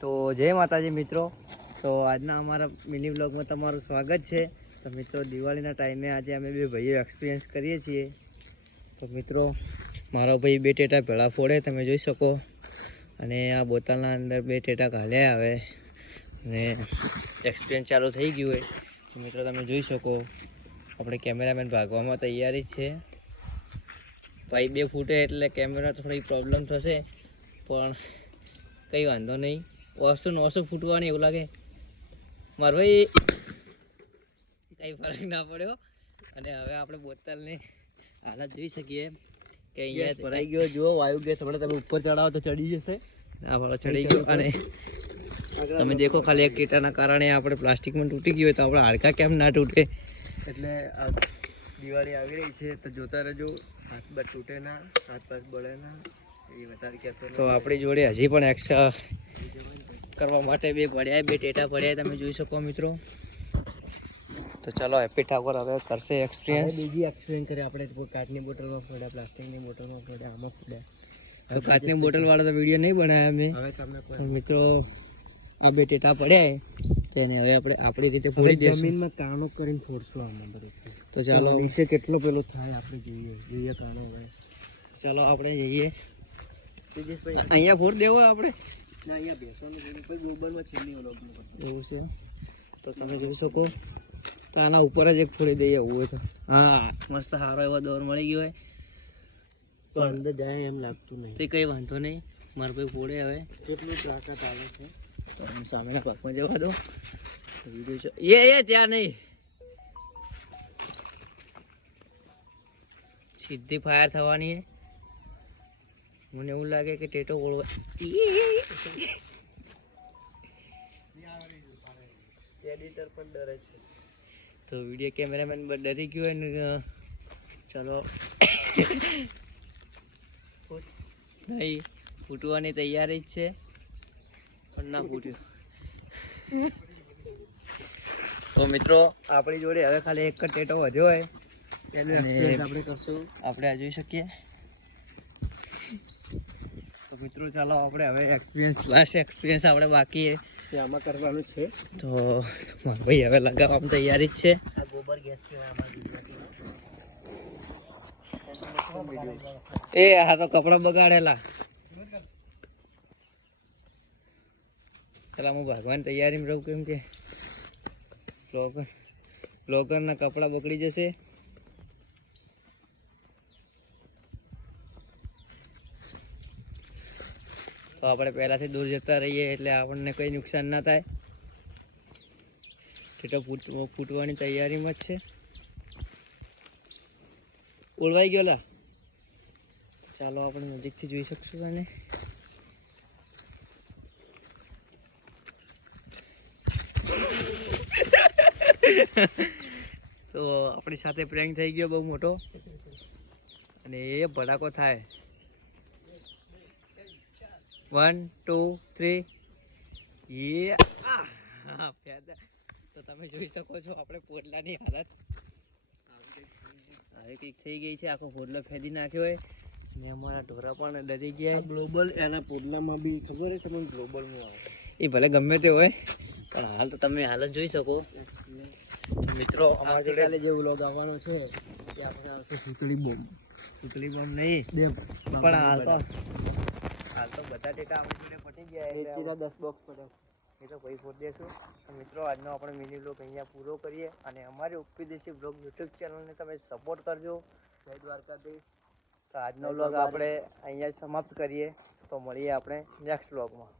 તો જય માતાજી મિત્રો. તો આજના અમારા મિની બ્લોગમાં તમારું સ્વાગત છે. તો મિત્રો દિવાળીના ટાઈમે આજે અમે બે ભાઈઓ એક્સપિરિયન્સ કરીએ છીએ. તો મિત્રો મારો ભાઈ બે ટેટા ભેળા ફોડે તમે જોઈ શકો, અને આ બોટલના અંદર બે ટેટા ઘાલ્યા આવે અને એક્સપિરિયન્સ ચાલુ થઈ ગયું હોય. તો મિત્રો તમે જોઈ શકો આપણે કેમેરામેન ભાગવામાં તૈયારી જ છે. ભાઈ બે ફૂટે એટલે કેમેરા થોડી પ્રોબ્લેમ થશે, પણ કંઈ વાંધો નહીં. 900 ફૂટવાની એવું લાગે મારો ભાઈ, કંઈ ફરક ના પડ્યો. અને હવે આપણે બોટલની હાલત જોઈ શકીએ કે અહીંયા ભરાઈ ગયો. જુઓ વાયુ ગેસ હમણાં તમે ઉપર ચડાવો તો ચડી જશે. આ વાળો ચડી ગયો. અને તમે દેખો ખાલી એક ટેટાના કારણે આપણે પ્લાસ્ટિકમાં તૂટી ગયું હોય તો આપણા હાડકા કેમ ના તૂટે. એટલે આ દિવાળી આવી રહી છે તો જોતા રહેજો. હાથ બાર તૂટે ના, હાથ પાસ બળે ના, એ વધારે કહેતો. તો આપણી જોડે હજી પણ એક્સ્ટ્રા કરવા માટે બે ટેટા પડ્યા તમે જોઈ શકો મિત્રો. તો ચાલો હેપી ઠાકોર હવે કરશે એક્સપિરિયન્સ. બીજી એક્સપિરિયન્સ કરી આપણે કાચની બોટલમાં ફોડ્યા, પ્લાસ્ટિકની બોટલમાં ફોડ્યા, આમાં ફોડ્યા. હવે કાચની બોટલ વાળો તો વિડીયો નહીં બનાવ્યા અમે. હવે તમે મિત્રો આ બે ટેટા પડ્યા તો એને હવે આપણે આપણી રીતે ફોડી દઈશું. જમીનમાં કાણો કરીને ફોડશું આમાં બધું. તો ચાલો નીચે કેટલો પેલો થાય આપણે જોઈએ કાણો હોય. ચાલો આપણે જઈએ. અહીંયા ફોડ દેવો આપણે. અહીંયા બેસવાનું ગોબરમાં છેલ્લી એવું છે. તો તમે જોઈ શકો તો આના ઉપર જ એક ફોડી દઈએ એવું હોય તો. હા મસ્ત સારો એવો દોર મળી ગયો હોય, પણ અંદર જાય એમ લાગતું નહીં. તો કંઈ વાંધો નહીં, મારા ભાઈ ફોડે હવે કેટલું તાકાત આવે છે. તો હું સામેના ભાગમાં જવા દો. વિડીયો ત્યાં નહીં, સીધી ફાયર થવાની. મને એવું લાગે કે ટેટો ઓળવા એડિટર પણ ડરે છે. તો વિડીયો કેમેરામેન ડરી ગયો ને. ચાલો નહીં, ફૂટવાની તૈયારી જ છે પણ ના ફૂટ્યું. તો મિત્રો આપણી જોડે હવે ખાલી એક જ ટેટો વધ્યો હોય આપણે કરશું. આપણે આ જોઈ શકીએ. તો મિત્રો ચાલો આપણે હવે લાસ્ટ એક્સપિરિયન્સ આપણે બાકી આમાં કરવાનું છે. તો ભાઈ હવે લગાવવામાં તૈયારી જ છે. આ ગોબર ગેસ એ હા તો કપડા બગાડેલા. પેલા હું ભાગવાની તૈયારીમાં રહું, કેમ કે બ્લોગરના કપડા બગડી જશે. તો આપણે પહેલાથી દૂર જતા રહીએ એટલે આપણને કંઈ નુકસાન ના થાય. ટેટો ફૂટવાની તૈયારીમાં જ છે. ઓળવાઈ ગયો લા. ચાલો આપણે નજીકથી જોઈ શકશું. અને તો આપણી સાથે પ્રેન્ક થઈ ગયો બહુ મોટો, અને એ ભડાકો થાય. 1 2 3 તો તમે જોઈ શકો છો આપણે પોડલાની હાલત હવે કંઈક થઈ ગઈ છે. આખો પોડલો ફેદી નાખ્યો હોય ને અમારા ઢોરા પણ ડરી ગયા. ગ્લોબલ એના પોડલામાં બી ખબર છે તમને, ગ્લોબલમાં આવે એ ભલે ગમે તે હોય, પણ હાલ તો તમે હાલત જોઈ શકો મિત્રો. અમારા જોડે જે વ્લોગ આવવાનો છે એ આપણે આવશે સુતળી બોમ્બ નહીં, પણ હાલ તો બધા ટેટા અમારી જોડે પટી ગયા. 10 બોક્સ પડ્યા એ તો ભાઈ ફોડ દેશું. તો મિત્રો આજનો આપણે મિની બ્લોગ અહીંયા પૂરો કરીએ, અને અમારી ઉપદેશી બ્લોગ યુટ્યુબ ચેનલને તમે સપોર્ટ કરજો. જય દ્વારકાધીશ. તો આજનો બ્લોગ આપણે અહીંયા સમાપ્ત કરીએ. તો મળીએ આપણે નેક્સ્ટ બ્લોગમાં.